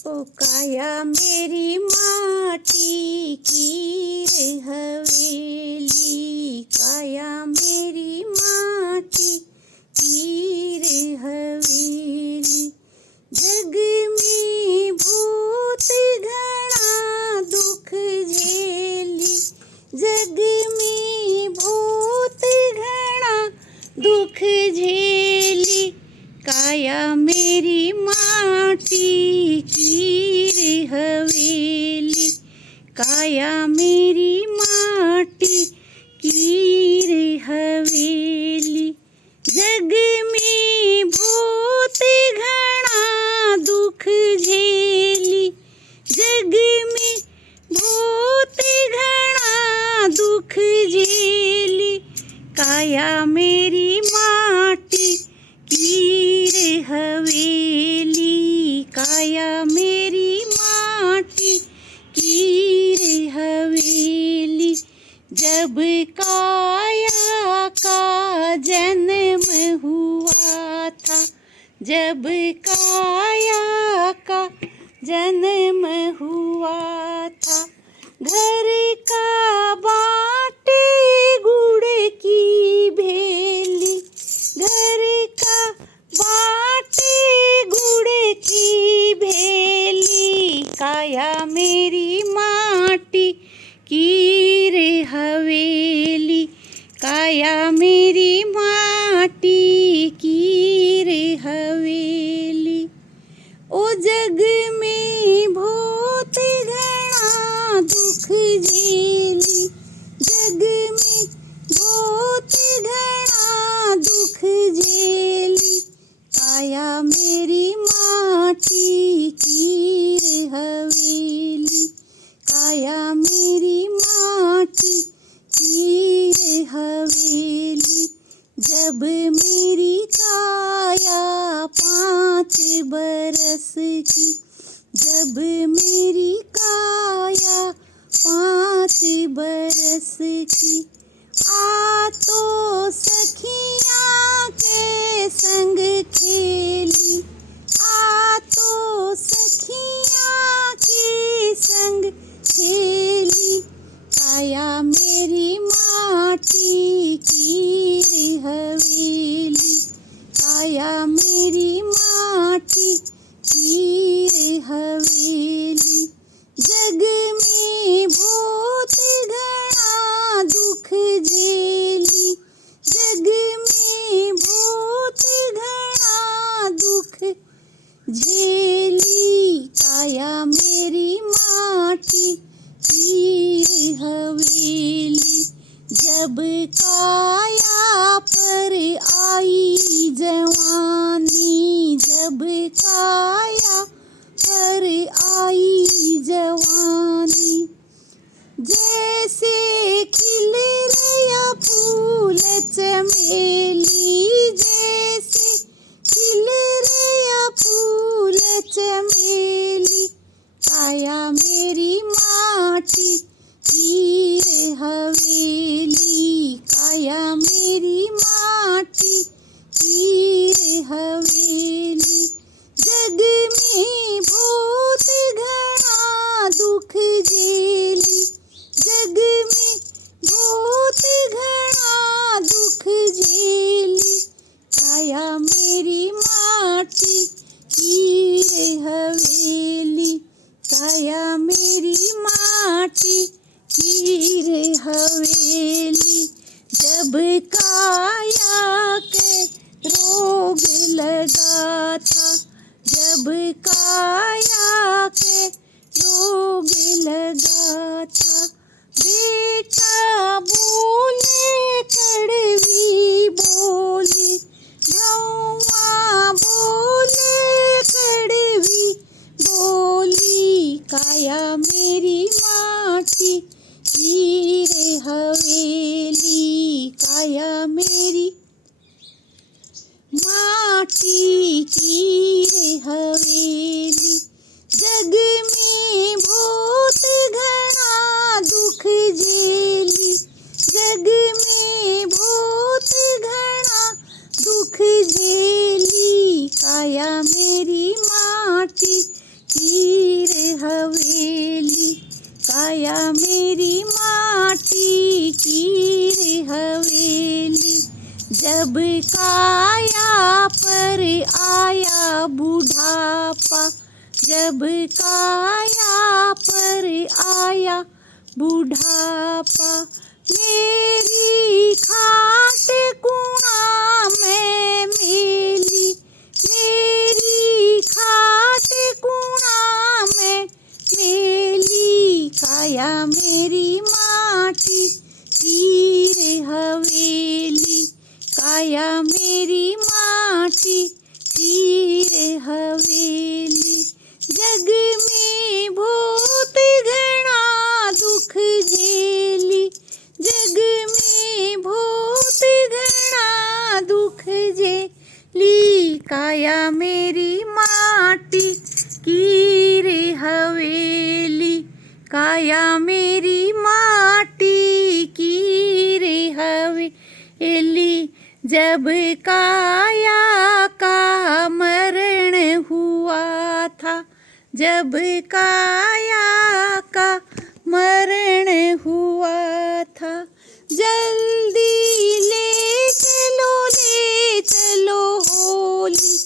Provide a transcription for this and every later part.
ओ काया मेरी माटी की रे हवेली, काया मेरी माटी की रे हवेली। जग में बहुत घना दुख झेली, जग में बहुत घना दुख झेली। काया मेरी माटी की रे हवेली, काया मेरी माटी की रे हवेली। जग में बहुत घना दुख झेली, जग में बहुत घना दुख झेली। काया मेरी माटी की रे हवेली, काया मेरी माटी की रे हवेली। जब काया का जन्म हुआ था, जब काया का जन्म हुआ था। घर का बाटे गुड़ की भेली, घर का बाटे गुड़ की भेली। काया मेरी माटी की रे हवेली, काया मेरी माटी की रे हवेली। ओ जग में बहुत घना दुख झेली, जग में बहुत घना दुख झेली। काया मेरी माटी की रे हवेली, काया मेरी माटी की रे हवेली। जब मेरी काया 5 बरस की, जब मेरी काया 5 बरस की। आ तो सखियाँ के संग खेली, आ तो सखियाँ के संग खेली। काया मेरी माटी की रे हवेली, काया मेरी माटी की रे हवेली। जग में बहुत घना दुख झेली, जग में बहुत घना दुख झेली। काया मेरी माटी की रे हवेली। जब काया पर आई जवानी, जब काया पर आई जवानी। जैसे खिल रया फूल चमेली, जैसे खिल रया फूल चमेली। काया मेरी माटी की रे हवेली, काया मेरी माटी की रे हवेली। जग में बहुत घना दुख झेली, जग में बहुत घना दुख झेली। काया मेरी माटी की रे हवेली, काया मेरी माटी की रे हवेली। जब काया के रोग लगा था, जब काया के रोग लगा था। बेटा बोले कड़वी बोली, भौवा बोले कड़वी बोली। काया मेरी माटी की रे हवेली, काया मेरी माटी की रे हवेली। जग में बहुत घना दुख झेली, जग में बहुत घना दुख झेली। काया मेरी माटी की रे हवेली, काया मेरी माटी की रे हवेली। जब काया पर आया बुढ़ापा, जब काया पर आया बुढ़ापा, मेरी खाट कुआं में मेली, मेरी खाट कुआं में मेली, काया मेरी माटी की रे हवेली, काया मेरी माटी की रे हवेली। जग में बहुत घना दुख झेली, जग में बहुत घना दुख झेली, काया मेरी माटी की रे हवेली, काया मेरी माटी की रे हवेली। जब काया का मरण हुआ था, जब काया का मरण हुआ था, जल्दी ले चलो होली,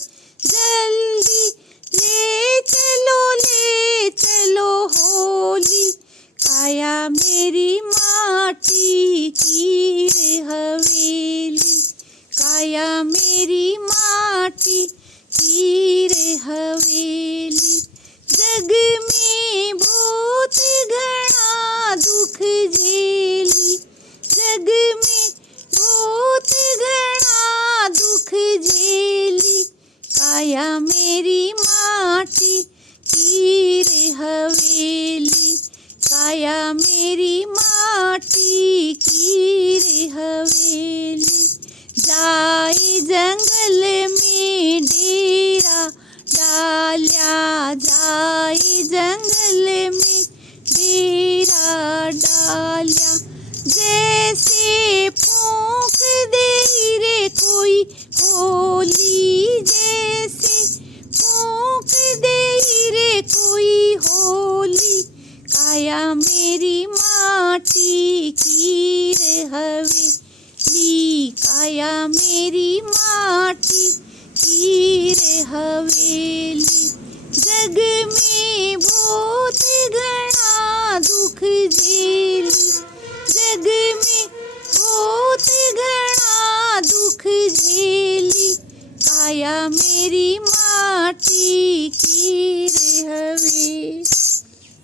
जल्दी ले चलो होली, काया मेरी माटी की रे हवेली, काया मेरी माटी की रे हवेली। जग में बहुत घना दुख झेली, जग में बहुत घना दुख झेली, काया मेरी माटी की रे हवेली, काया मेरी माटी की रे हवेली। जाए जंगल में डेरा डाल्या, जाए जंगल में डेरा डाल्या, जैसे फूंक दे रे कोई होली, जैसे फूंक दे रे कोई होली, काया मेरी माटी की रे हवेली, काया मेरी माटी की रे हवेली। जग में बहुत घना दुख झेली, जग में बहुत घना दुख झेली, काया मेरी माटी की रे हवेली,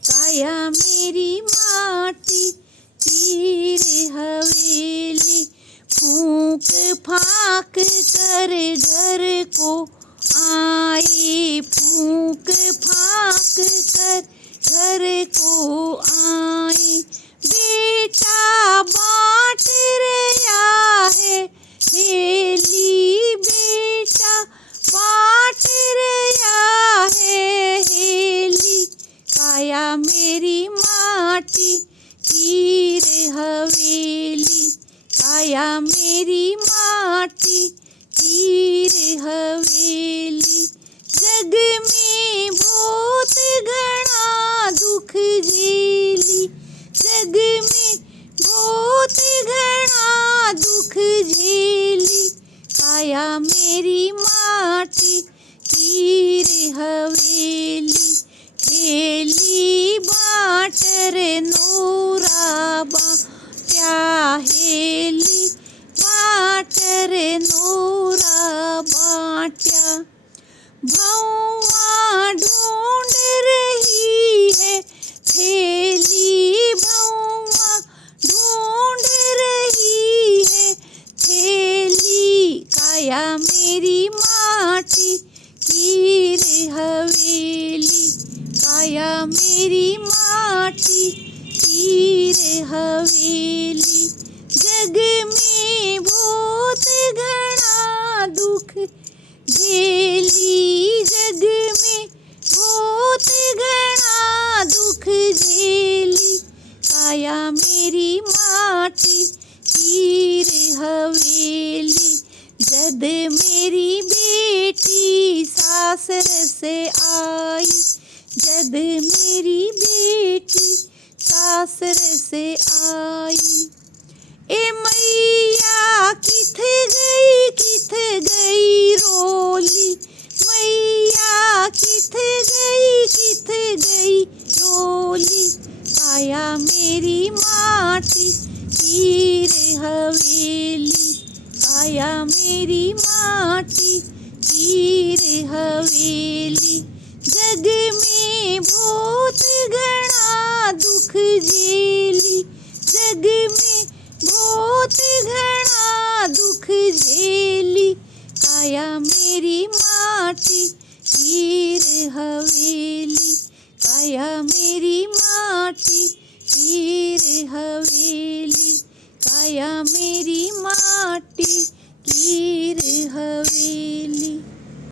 काया मेरी माटी की रे हवेली। फूंक फाक कर घर को आए, फूंक फाक कर घर को आए, बेटा बाँट रहा है हेली, बेटा बाँट रहा है हेली, काया मेरी माटी की रे हवेली, काया मेरी माटी की रे हवेली। जग में बहुत घना दुख झेली, जग में बहुत घना दुख झेली, काया मेरी माटी की रे हवेली। हेली बाँटर नोरा बाँट्या, हेली बाँटर नोरा बाँट्या, भौवा ढूंढ रही है थैली, भौवा ढूंढ रही है थैली, काया मेरी माटी की रे हवेली, काया मेरी माटी की रे हवेली। जग में बहुत घना दुख झेली, जग में बहुत घना दुख झेली, काया मेरी माटी की रे हवेली। जद मेरी बेटी सासर से आई, जद मेरी बेटी सासर से आई। ए मैया किथ गई रोली, मैया किथ गई रोली। काया मेरी माटी की रे हवेली, काया मेरी माटी की रे हवेली। जग में बहुत घना दुख झेली, जग में बहुत घना दुख झेली। काया मेरी माटी की रे हवेली, काया मेरी माटी की रे हवेली, काया मेरी माटी की रे हवेली।